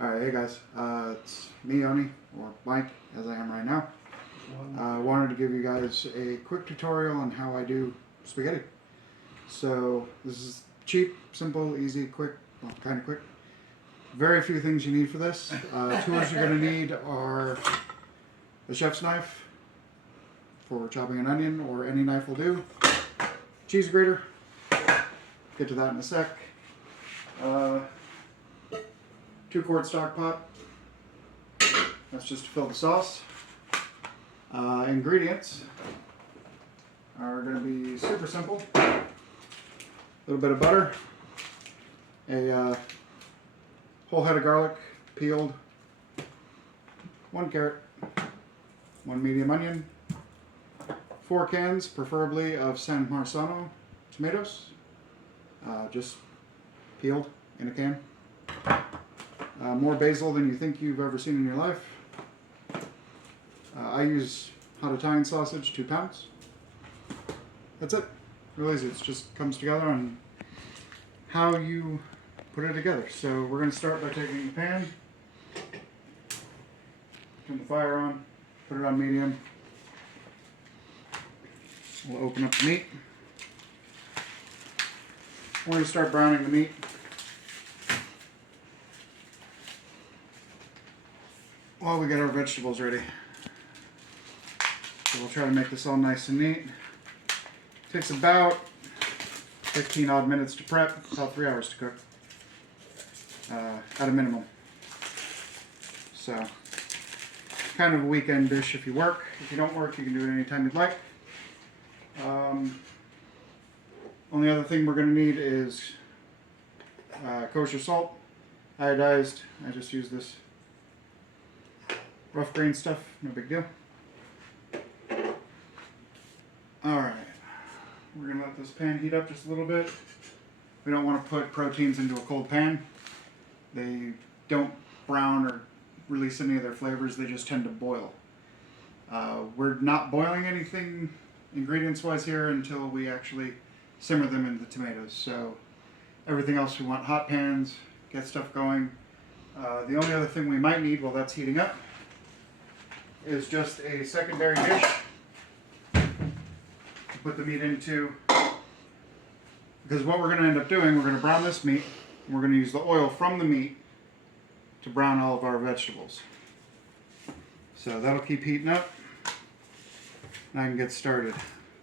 Alright, hey guys, it's me, Oni, or Mike, as I am right now. I wanted to give you guys a quick tutorial on how I do spaghetti. So, this is cheap, simple, easy, quick, well, kind of quick. Very few things you need for this. Tools you're going to need are the chef's knife for chopping an onion, or any knife will do. Cheese grater, get to that in a sec. 2-quart stock pot. That's just to fill the sauce. Ingredients are going to be super simple. A little bit of butter, a whole head of garlic, peeled, 1 carrot, 1 medium onion, 4 cans, preferably of San Marzano tomatoes, just peeled in a can. More basil than you think you've ever seen in your life. I use hot Italian sausage, 2 pounds. That's it. Really easy. It just comes together on how you put it together. So we're going to start by taking the pan, turn the fire on, put it on medium. We'll open up the meat. We're going to start browning the meat. While we get our vegetables ready. So we'll try to make this all nice and neat. Takes about 15 odd minutes to prep, about 3 hours to cook, at a minimum. So, kind of a weekend dish if you work. If you don't work, you can do it anytime you'd like. Only other thing we're going to need is kosher salt, iodized. I just use this rough grain stuff, no big deal. Alright, we're going to let this pan heat up just a little bit. We don't want to put proteins into a cold pan. They don't brown or release any of their flavors, they just tend to boil. We're not boiling anything ingredients wise here until we actually simmer them in the tomatoes. So everything else we want hot pans, get stuff going. The only other thing we might need while that's heating up is just a secondary dish to put the meat into, because what we're going to end up doing, we're going to brown this meat, and we're going to use the oil from the meat to brown all of our vegetables. So that'll keep heating up, and I can get started.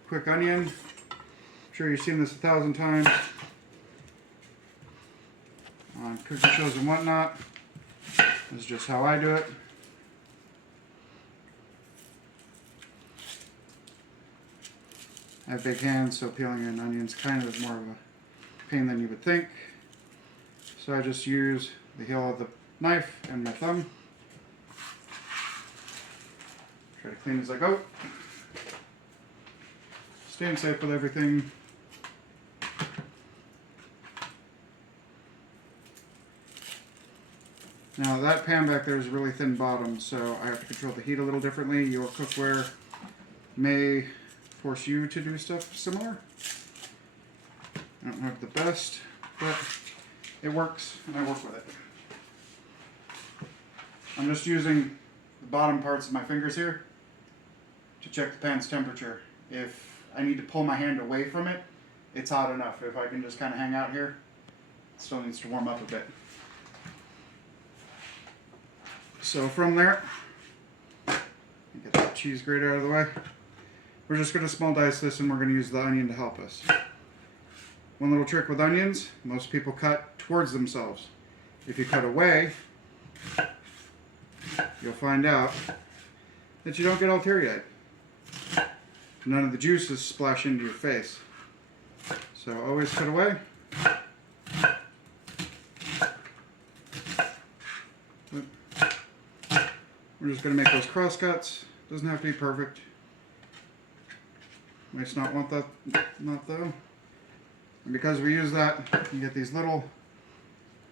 Quick onion. I'm sure you've seen this 1,000 times on cooking shows and whatnot. This is just how I do it. I have big hands, so peeling an onion is kind of more of a pain than you would think. So I just use the heel of the knife and my thumb. Try to clean as I go. Staying safe with everything. Now that pan back there is really thin bottom, so I have to control the heat a little differently. Your cookware may force you to do stuff similar. I don't have the best, but it works, and I work with it. I'm just using the bottom parts of my fingers here to check the pan's temperature. If I need to pull my hand away from it, it's hot enough. If I can just kind of hang out here, it still needs to warm up a bit. So from there, get that cheese grater out of the way. We're just going to small dice this, and we're going to use the onion to help us. One little trick with onions, most people cut towards themselves. If you cut away, you'll find out that you don't get all teary-eyed. None of the juices splash into your face. So always cut away. We're just going to make those cross cuts. Doesn't have to be perfect. Might not want that, not though. And because we use that, you get these little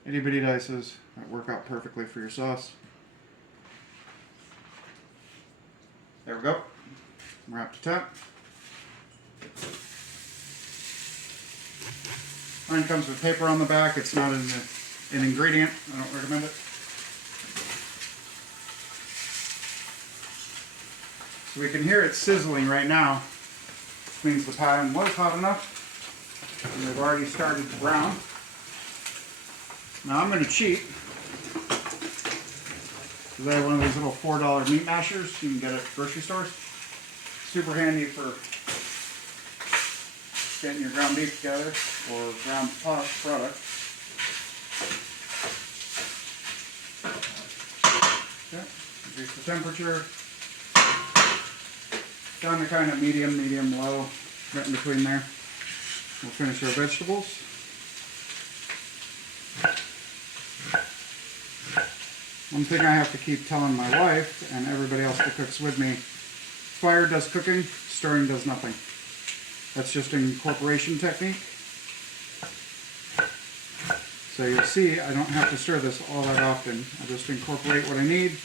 itty bitty dices that work out perfectly for your sauce. There we go. We're up to temp. Mine comes with paper on the back. It's not an ingredient. I don't recommend it. So we can hear it sizzling right now, which means the pan was hot enough. And they've already started to brown. Now I'm going to cheat. Because I have one of these little $4 meat mashers you can get at grocery stores. Super handy for getting your ground beef together or ground product. Okay, increase the temperature down to kind of medium, low, right in between there. We'll finish our vegetables. One thing I have to keep telling my wife and everybody else that cooks with me, fire does cooking, stirring does nothing. That's just an incorporation technique. So you'll see I don't have to stir this all that often. I just incorporate what I need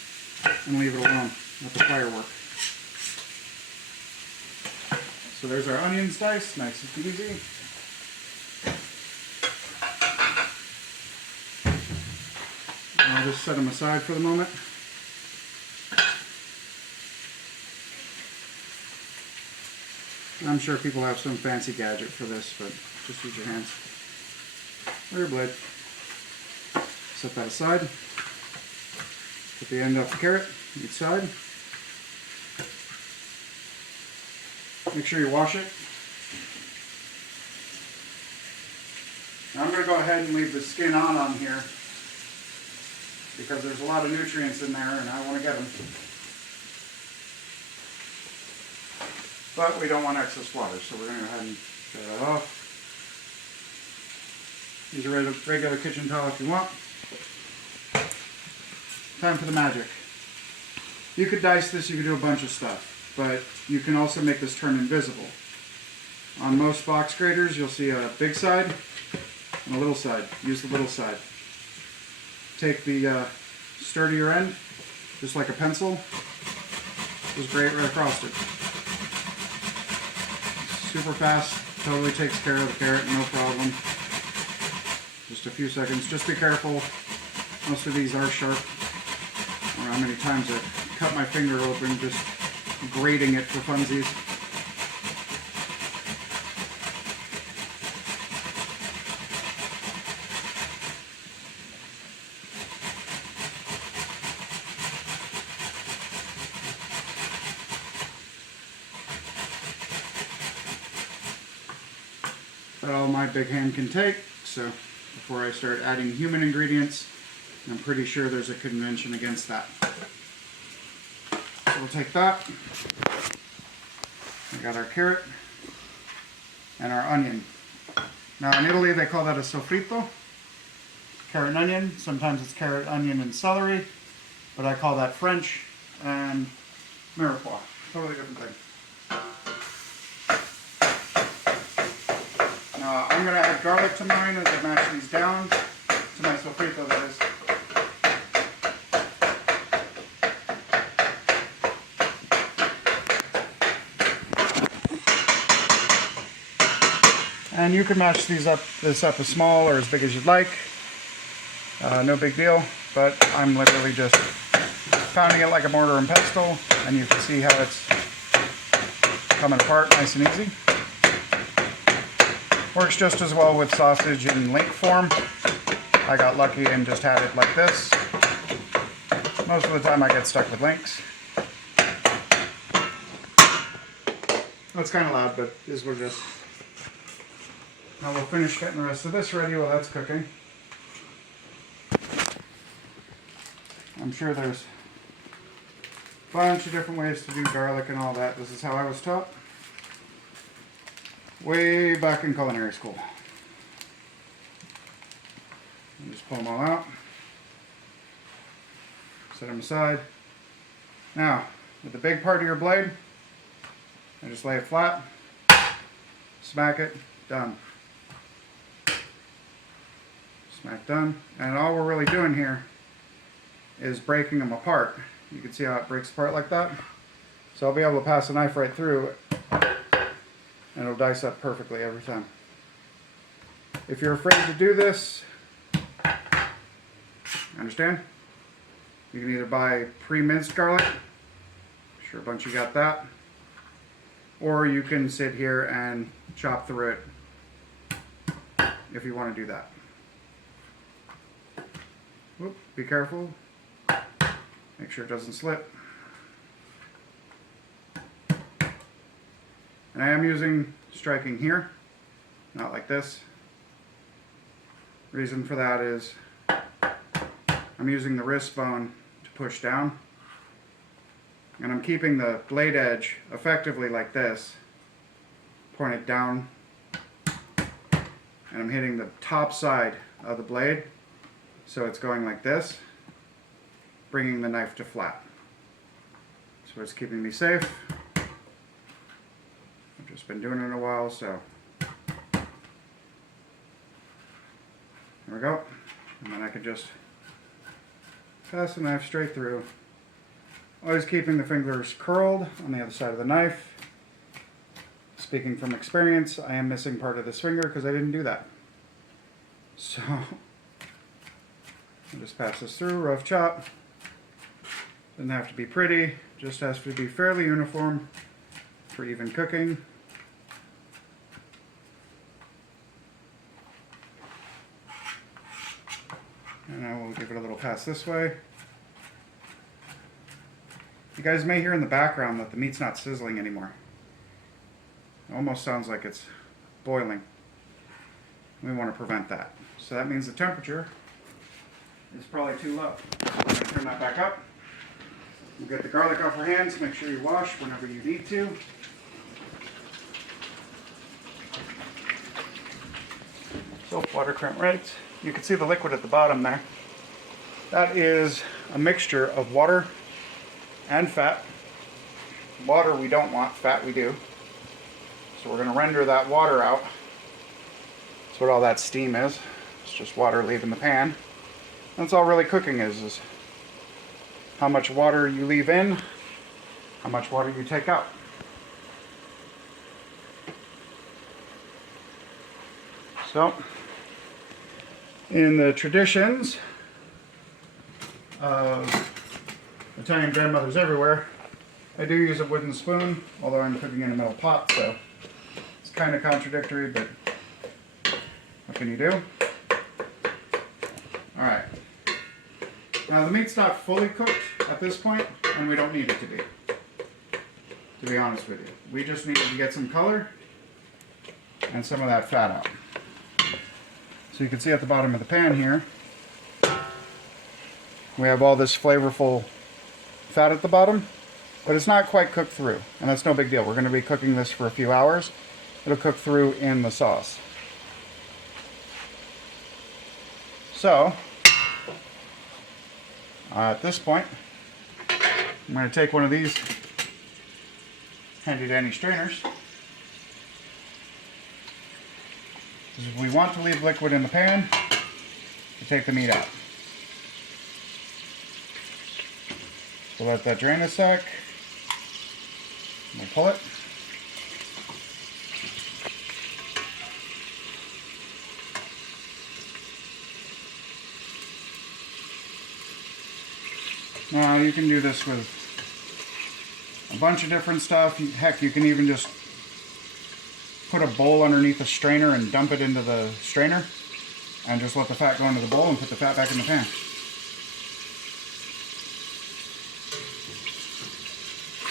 and leave it alone. Let the fire work. So there's our onions diced, nice and easy. And I'll just set them aside for the moment. I'm sure people have some fancy gadget for this, but just use your hands. Or your blade. Set that aside. Put the end off the carrot, each side. Make sure you wash it. Now I'm going to go ahead and leave the skin on here because there's a lot of nutrients in there and I want to get them. But we don't want excess water, so we're going to go ahead and get that off. Use a regular kitchen towel if you want. Time for the magic. You could dice this, you could do a bunch of stuff, but you can also make this turn invisible. On most box graters, you'll see a big side and a little side. Use the little side. Take the sturdier end, just like a pencil. Just grate right across it. Super fast, totally takes care of the carrot, no problem. Just a few seconds. Just be careful. Most of these are sharp. I don't know how many times I've cut my finger open just grating it for funsies. That's all my big hand can take, so before I start adding human ingredients, I'm pretty sure there's a convention against that. So we'll take that. We got our carrot and our onion. Now in Italy they call that a sofrito, carrot and onion. Sometimes it's carrot, onion, and celery, but I call that French and mirepoix. Totally different thing. I'm going to add garlic to mine as I mash these down, to my sofrito that is. And you can mash this up as small or as big as you'd like. No big deal, but I'm literally just pounding it like a mortar and pestle, and you can see how it's coming apart nice and easy. Works just as well with sausage in link form. I got lucky and just had it like this. Most of the time I get stuck with links. That's kind of loud, but is what it is. Now we'll finish getting the rest of this ready while that's cooking. I'm sure there's a bunch of different ways to do garlic and all that. This is how I was taught way back in culinary school. And just pull them all out. Set them aside. Now, with the big part of your blade, I just lay it flat, smack it, done. Smack done. And all we're really doing here is breaking them apart. You can see how it breaks apart like that. So I'll be able to pass a knife right through it, and it'll dice up perfectly every time. If you're afraid to do this, understand? You can either buy pre-minced garlic, Sure a bunch you got that. Or you can sit here and chop through it if you want to do that. Whoop, be careful. Make sure it doesn't slip. And I am using striking here, not like this. Reason for that is I'm using the wrist bone to push down. And I'm keeping the blade edge effectively like this, pointed down, and I'm hitting the top side of the blade, so it's going like this, bringing the knife to flat. So it's keeping me safe. I've just been doing it a while, so there we go. And then I can just pass the knife straight through. Always keeping the fingers curled on the other side of the knife. Speaking from experience, I am missing part of this finger because I didn't do that. So, I'll just pass this through, rough chop. Doesn't have to be pretty, just has to be fairly uniform for even cooking. And I will give it a little pass this way. You guys may hear in the background that the meat's not sizzling anymore. It almost sounds like it's boiling. We want to prevent that. So that means the temperature is probably too low. I'm going to turn that back up. You get the garlic off your hands. Make sure you wash whenever you need to. Soap, water, current rates. You can see the liquid at the bottom there. That is a mixture of water and fat. Water we don't want, fat we do. So we're going to render that water out. That's what all that steam is. It's just water leaving the pan. That's all really cooking is how much water you leave in, how much water you take out. So, in the traditions of Italian grandmothers everywhere, I do use a wooden spoon, although I'm cooking in a metal pot, so it's kind of contradictory, but what can you do? Alright. Now the meat's not fully cooked at this point, and we don't need it to be honest with you. We just need to get some color and some of that fat out. So you can see at the bottom of the pan here, we have all this flavorful fat at the bottom, but it's not quite cooked through, and that's no big deal. We're going to be cooking this for a few hours. It'll cook through in the sauce. So, at this point, I'm going to take one of these handy dandy strainers. If we want to leave liquid in the pan, we take the meat out. So let that drain a sec. We'll pull it. Now you can do this with a bunch of different stuff. Heck, you can even just put a bowl underneath a strainer and dump it into the strainer and just let the fat go into the bowl and put the fat back in the pan.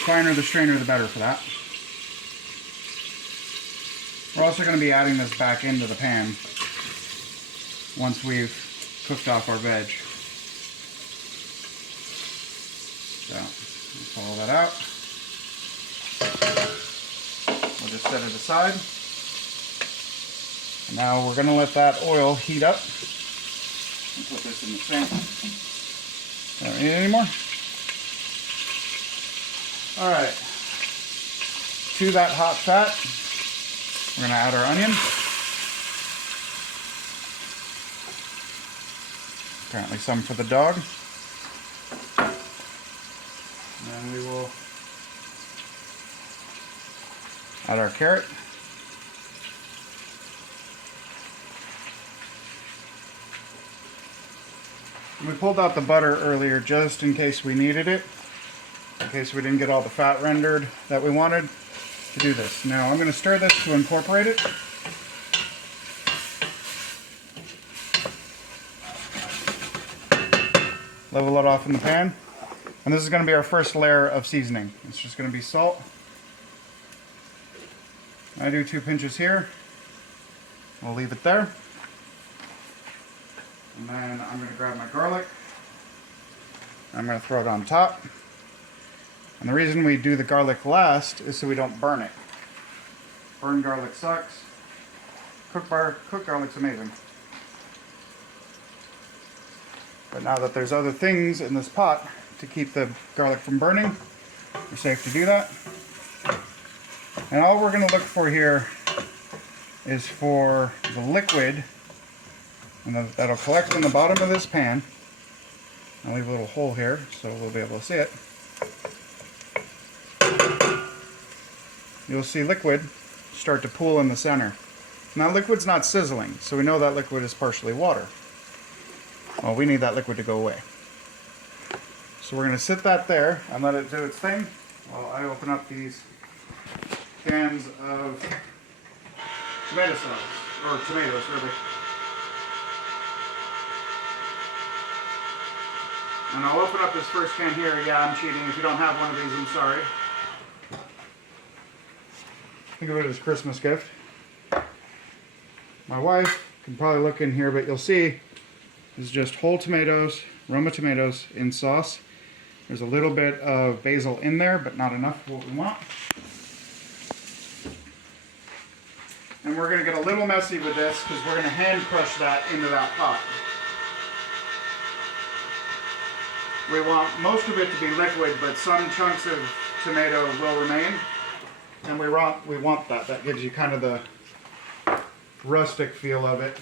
Finer the strainer, the better for that. We're also going to be adding this back into the pan once we've cooked off our veg. So, we'll pull that out. We'll just set it aside. And now we're going to let that oil heat up. And put this in the sink. Don't need any more. Alright, to that hot fat, we're going to add our onion. Apparently some for the dog. And then we will add our carrot. We pulled out the butter earlier just in case we needed it. in case we didn't get all the fat rendered that we wanted to do this. Now I'm going to stir this to incorporate it. Level it off in the pan. And this is going to be our first layer of seasoning. It's just going to be salt. I do 2 pinches here. We'll leave it there. And then I'm going to grab my garlic. I'm going to throw it on top. And the reason we do the garlic last is so we don't burn it. Burned garlic sucks. Cooked garlic's amazing. But now that there's other things in this pot to keep the garlic from burning, we're safe to do that. And all we're going to look for here is for the liquid, and that'll collect in the bottom of this pan. I'll leave a little hole here so we'll be able to see it. You'll see liquid start to pool in the center. Now liquid's not sizzling, so we know that liquid is partially water. Well, we need that liquid to go away. So we're going to sit that there and let it do its thing while I open up these cans of tomato sauce, or tomatoes really. And I'll open up this first can here. Yeah, I'm cheating. If you don't have one of these, I'm sorry. Think of it as a Christmas gift. My wife can probably look in here, but you'll see this is just whole tomatoes, Roma tomatoes in sauce. There's a little bit of basil in there, but not enough for what we want. And we're going to get a little messy with this because we're going to hand crush that into that pot. We want most of it to be liquid, but some chunks of tomato will remain. And we want that. That gives you kind of the rustic feel of it.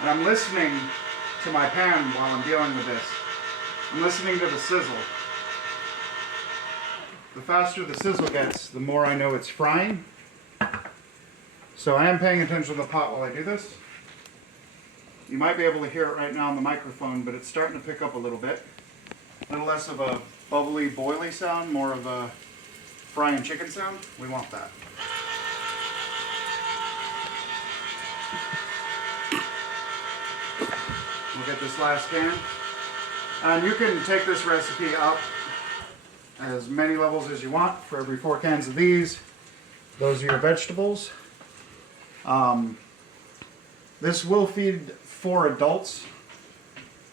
And I'm listening to my pan while I'm dealing with this. I'm listening to the sizzle. The faster the sizzle gets, the more I know it's frying. So I am paying attention to the pot while I do this. You might be able to hear it right now on the microphone, but it's starting to pick up a little bit. A little less of a bubbly, boily sound, more of a frying chicken sound. We want that. We'll get this last can. And you can take this recipe up as many levels as you want. For every 4 cans of these, those are your vegetables. This will feed 4 adults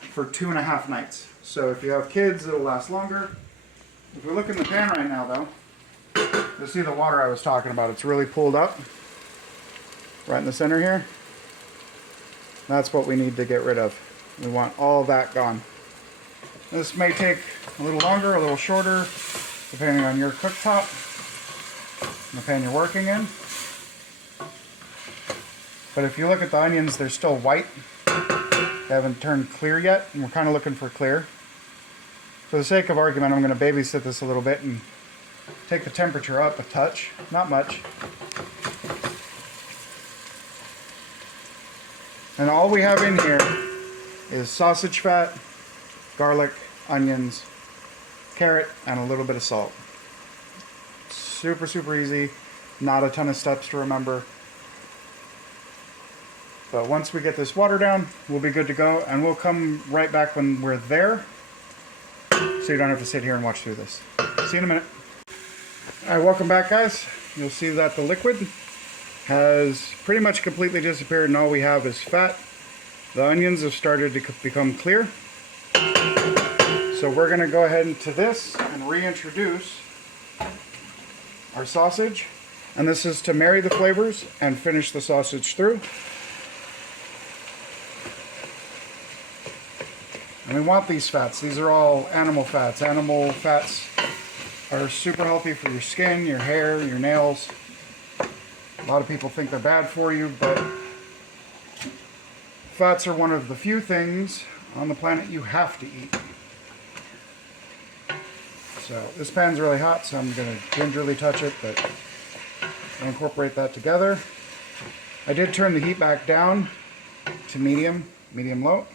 for 2.5 nights. So if you have kids, it'll last longer. If we look in the pan right now though, you'll see the water I was talking about. It's really pulled up right in the center here. That's what we need to get rid of. We want all of that gone. This may take a little longer, a little shorter, depending on your cooktop and the pan you're working in. But if you look at the onions, they're still white. They haven't turned clear yet, and we're kind of looking for clear. For the sake of argument, I'm going to babysit this a little bit and take the temperature up a touch, not much. And all we have in here is sausage fat, garlic, onions, carrot, and a little bit of salt. Super, super easy. Not a ton of steps to remember. But once we get this water down, we'll be good to go, and we'll come right back when we're there, so you don't have to sit here and watch through this. See you in a minute. Alright, welcome back guys. You'll see that the liquid has pretty much completely disappeared, and all we have is fat. The onions have started to become clear. So we're going to go ahead into this and reintroduce our sausage. And this is to marry the flavors and finish the sausage through. And we want these fats. These are all animal fats. Animal fats are super healthy for your skin, your hair, your nails. A lot of people think they're bad for you, but fats are one of the few things on the planet you have to eat. So this pan's really hot, so I'm going to gingerly touch it, but I'll incorporate that together. I did turn the heat back down to medium low.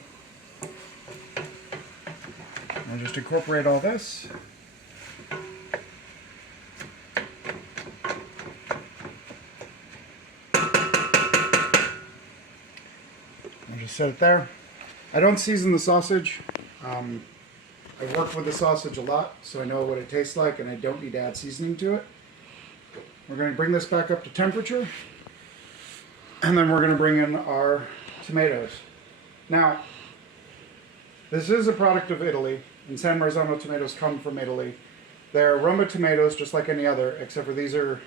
I'll just incorporate all this. I'll just set it there. I don't season the sausage. I've worked with the sausage a lot, so I know what it tastes like, and I don't need to add seasoning to it. We're going to bring this back up to temperature, and then we're going to bring in our tomatoes. Now, this is a product of Italy, and San Marzano tomatoes come from Italy. They're Roma tomatoes, just like any other, except for these are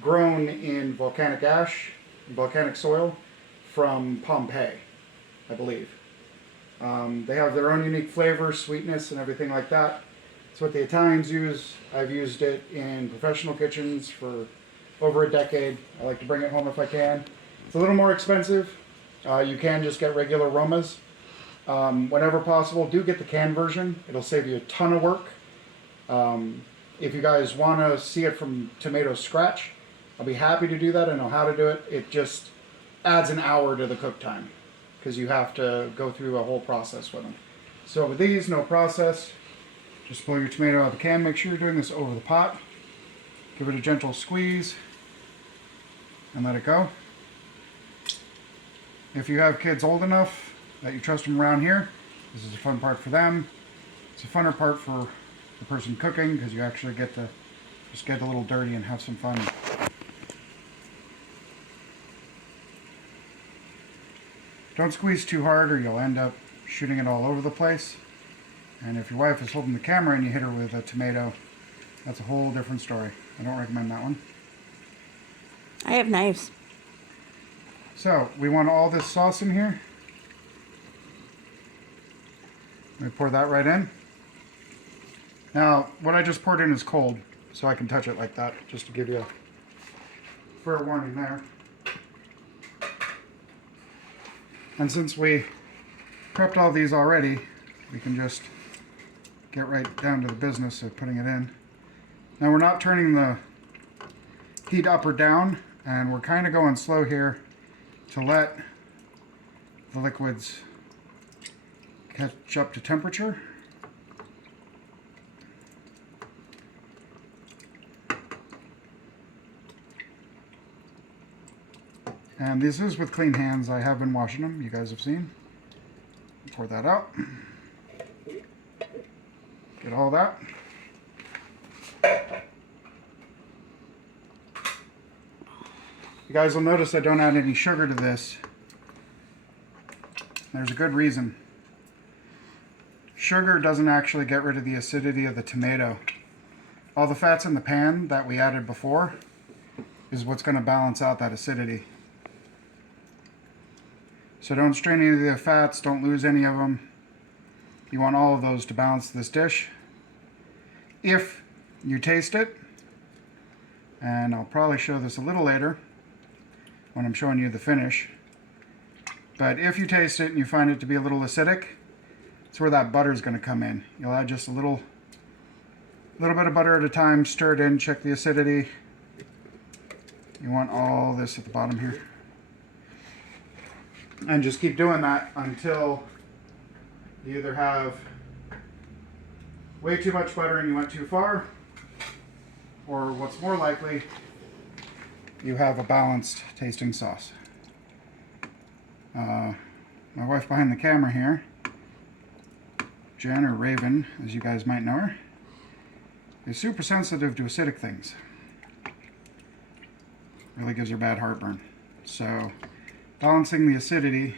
grown in volcanic ash, volcanic soil from Pompeii, I believe. They have their own unique flavor, sweetness, and everything like that. It's what the Italians use. I've used it in professional kitchens for over a decade. I like to bring it home if I can. It's a little more expensive. You can just get regular Romas. Whenever possible, do get the canned version. It'll save you a ton of work. If you guys want to see it from tomato scratch, I'll be happy to do that. I know how to do it. It just adds an hour to the cook time, because you have to go through a whole process with them. So with these, no process. Just pull your tomato out of the can. Make sure you're doing this over the pot. Give it a gentle squeeze and let it go. If you have kids old enough that you trust them around here, this is a fun part for them. It's a funner part for the person cooking, because you actually get to just get a little dirty and have some fun. Don't squeeze too hard or you'll end up shooting it all over the place. And if your wife is holding the camera and you hit her with a tomato, that's a whole different story. I don't recommend that one. I have knives. So, we want all this sauce in here. Let me pour that right in. Now, what I just poured in is cold, so I can touch it like that, just to give you a fair warning there. And since we prepped all these already, we can just get right down to the business of putting it in. Now, we're not turning the heat up or down, and we're kind of going slow here to let the liquids catch up to temperature. And this is with clean hands. I have been washing them, you guys have seen. Pour that out. Get all that. You guys will notice I don't add any sugar to this. There's a good reason. Sugar doesn't actually get rid of the acidity of the tomato. All the fats in the pan that we added before is what's going to balance out that acidity. So don't strain any of the fats, don't lose any of them. You want all of those to balance this dish. If you taste it, and I'll probably show this a little later when I'm showing you the finish, but if you taste it and you find it to be a little acidic, that's where that butter is going to come in. You'll add just a little bit of butter at a time, stir it in, check the acidity. You want all this at the bottom here. And just keep doing that until you either have way too much butter and you went too far, or what's more likely, you have a balanced tasting sauce. My wife behind the camera here, Jen, or Raven, as you guys might know her, is super sensitive to acidic things. Really gives her bad heartburn. So balancing the acidity,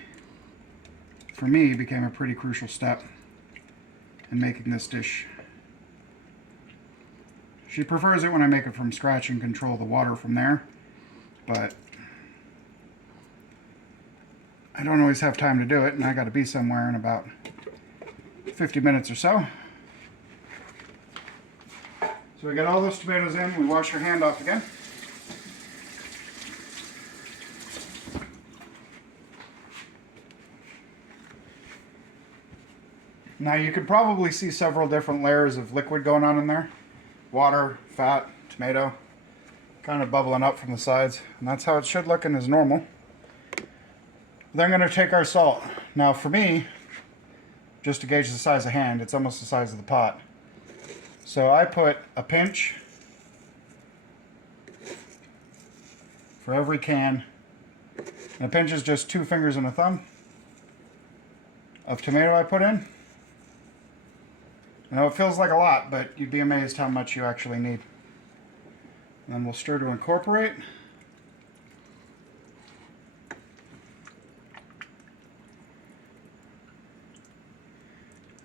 for me, became a pretty crucial step in making this dish. She prefers it when I make it from scratch and control the water from there, but I don't always have time to do it, and I gotta be somewhere in about 50 minutes or so. So we got all those tomatoes in, we wash your hand off again. Now you could probably see several different layers of liquid going on in there. Water, fat, tomato, kind of bubbling up from the sides. And that's how it should look and is normal. Then I'm going to take our salt. Now for me, just to gauge the size of hand. It's almost the size of the pot. So I put a pinch for every can. And a pinch is just 2 fingers and a thumb of tomato I put in. I know it feels like a lot, but you'd be amazed how much you actually need. And then we'll stir to incorporate.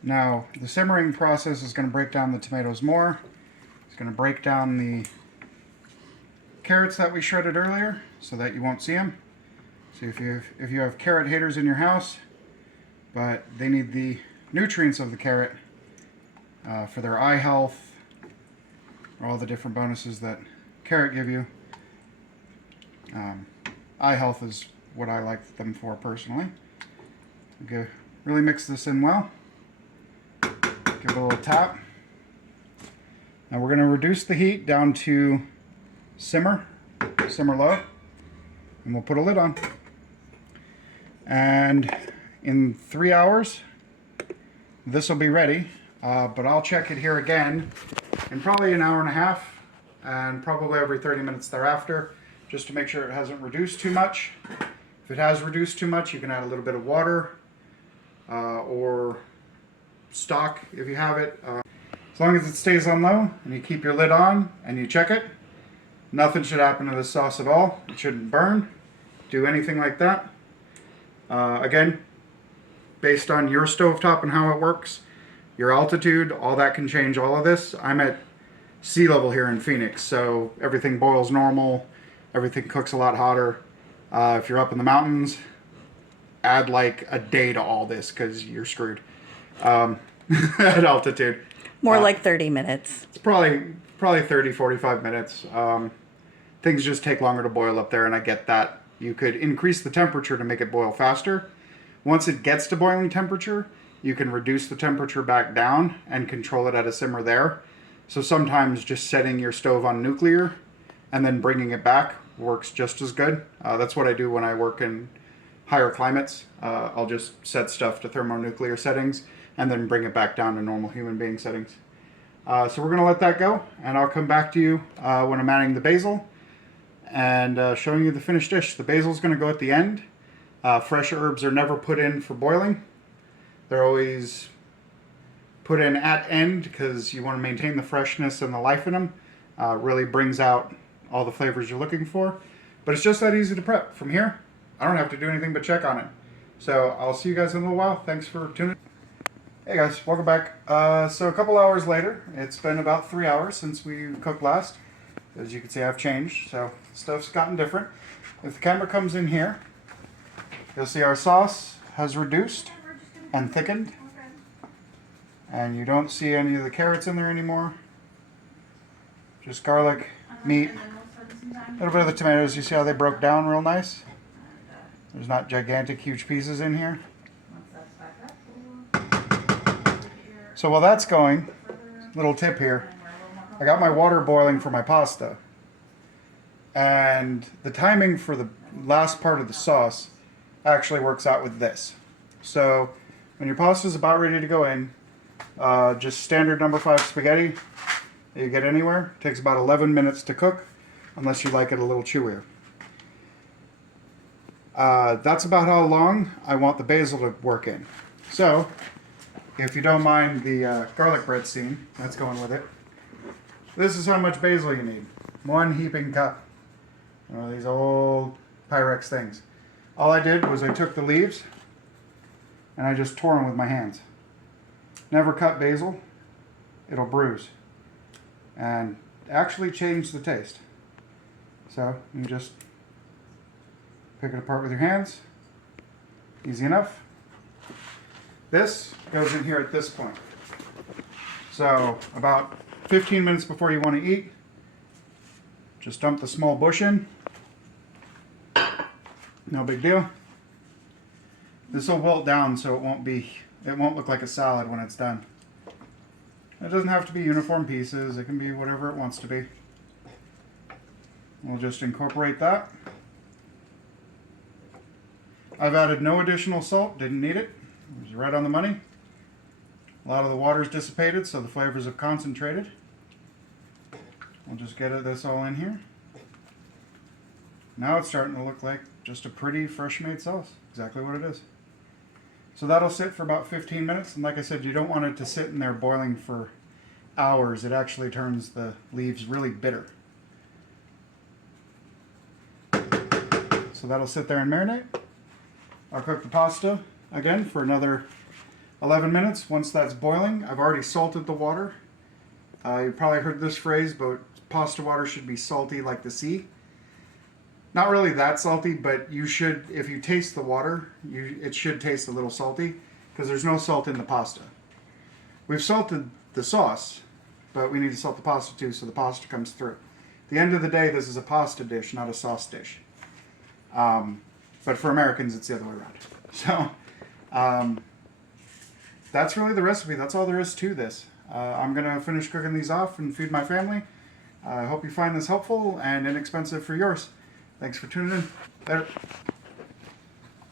Now, the simmering process is going to break down the tomatoes more. It's going to break down the carrots that we shredded earlier so that you won't see them. So if you have carrot haters in your house, but they need the nutrients of the carrot for their eye health, or all the different bonuses that carrot give you. Eye health is what I like them for personally. Okay, really mix this in well. Give it a little tap. Now we're going to reduce the heat down to simmer low, and we'll put a lid on. And in 3 hours, this will be ready. But I'll check it here again in probably an hour and a half, and probably every 30 minutes thereafter, just to make sure it hasn't reduced too much. If it has reduced too much, you can add a little bit of water or stock if you have it. As long as it stays on low and you keep your lid on and you check it, nothing should happen to this sauce at all. It shouldn't burn, do anything like that. Again, based on your stovetop and how it works, your altitude, all that can change all of this. I'm at sea level here in Phoenix, so everything boils normal, everything cooks a lot hotter. If you're up in the mountains, add like a day to all this because you're screwed at altitude. More like 30 minutes. It's probably 30, 45 minutes. Things just take longer to boil up there, and I get that. You could increase the temperature to make it boil faster. Once it gets to boiling temperature, you can reduce the temperature back down and control it at a simmer there. So sometimes just setting your stove on nuclear and then bringing it back works just as good. That's what I do when I work in higher climates. I'll just set stuff to thermonuclear settings and then bring it back down to normal human being settings. So we're going to let that go, and I'll come back to you when I'm adding the basil and showing you the finished dish. The basil is going to go at the end. Fresh herbs are never put in for boiling. They're always put in at end because you want to maintain the freshness and the life in them. Really brings out all the flavors you're looking for. But it's just that easy to prep. From here, I don't have to do anything but check on it. So I'll see you guys in a little while. Thanks for tuning in. Hey guys, welcome back. So a couple hours later, it's been about 3 hours since we cooked last. As you can see, I've changed, so stuff's gotten different. If the camera comes in here, you'll see our sauce has reduced and thickened. And you don't see any of the carrots in there anymore. Just garlic, meat, a little bit of the tomatoes. You see how they broke down real nice? There's not gigantic, huge pieces in here. So while that's going, little tip here, I got my water boiling for my pasta. And the timing for the last part of the sauce actually works out with this. So when your pasta is about ready to go in, just standard number 5 spaghetti that you get anywhere. It takes about 11 minutes to cook, unless you like it a little chewier. That's about how long I want the basil to work in. So, if you don't mind the garlic bread scene, that's going with it. This is how much basil you need. 1 heaping cup. These old Pyrex things. All I did was I took the leaves and I just tore them with my hands. Never cut basil. It'll bruise. And actually change the taste. So you just pick it apart with your hands. Easy enough. This goes in here at this point. So about 15 minutes before you want to eat, just dump the small bush in. No big deal. This will wilt down so it won't look like a salad when it's done. It doesn't have to be uniform pieces. It can be whatever it wants to be. We'll just incorporate that. I've added no additional salt. Didn't need it. It was right on the money. lot of the water's dissipated, so the flavors have concentrated. We'll just get this all in here. Now it's starting to look like just a pretty fresh made sauce. Exactly what it is. So that'll sit for about 15 minutes. And like I said, you don't want it to sit in there boiling for hours. It actually turns the leaves really bitter. So that'll sit there and marinate. I'll cook the pasta again for another 11 minutes. Once that's boiling, I've already salted the water. You probably heard this phrase, but pasta water should be salty like the sea. Not really that salty, but you should, if you taste the water, it should taste a little salty because there's no salt in the pasta. We've salted the sauce, but we need to salt the pasta too so the pasta comes through. At the end of the day, this is a pasta dish, not a sauce dish. But for Americans, it's the other way around. So that's really the recipe. That's all there is to this. I'm going to finish cooking these off and feed my family. I hope you find this helpful and inexpensive for yours. Thanks for tuning in. Later.